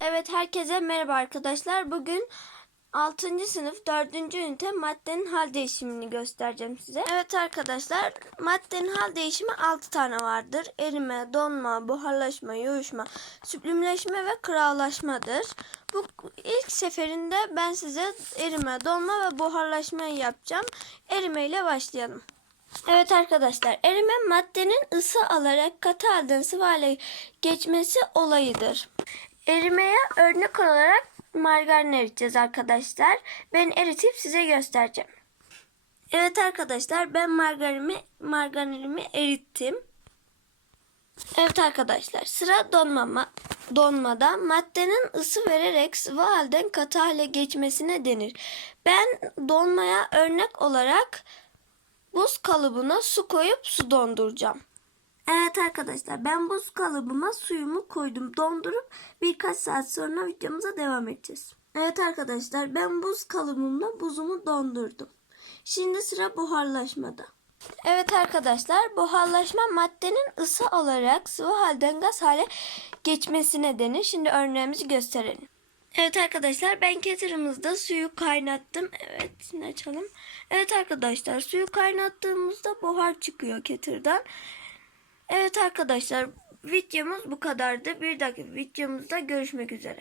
Evet herkese merhaba arkadaşlar. Bugün 6. sınıf 4. ünite maddenin hal değişimini göstereceğim size. Evet arkadaşlar maddenin hal değişimi 6 tane vardır. Erime, donma, buharlaşma, yoğuşma, süblimleşme ve kırağlaşmadır. Bu ilk seferinde ben size erime, donma ve buharlaşmayı yapacağım. Erime ile başlayalım. Evet arkadaşlar erime maddenin ısı alarak katı halden sıvı hale geçmesi olayıdır. Erimeye örnek olarak margarin eriteceğiz arkadaşlar. Ben eritip size göstereceğim. Evet arkadaşlar ben margarinimi, margarinimi erittim. Evet arkadaşlar sıra donmama, donmada maddenin ısı vererek sıvı halden katı hale geçmesine denir. Ben donmaya örnek olarak buz kalıbına su koyup su donduracağım. Evet arkadaşlar ben buz kalıbıma suyumu koydum dondurup birkaç saat sonra videomuza devam edeceğiz. Evet arkadaşlar ben buz kalıbımla buzumu dondurdum. Şimdi sıra buharlaşmada. Evet arkadaşlar buharlaşma maddenin ısı olarak sıvı halden gaz hale geçmesine denir. Şimdi örneğimizi gösterelim. Evet arkadaşlar ben kettle'ımızda suyu kaynattım. Evet açalım. Evet arkadaşlar suyu kaynattığımızda buhar çıkıyor kettle'dan. Evet arkadaşlar videomuz bu kadardı. Bir dahaki videomuzda görüşmek üzere.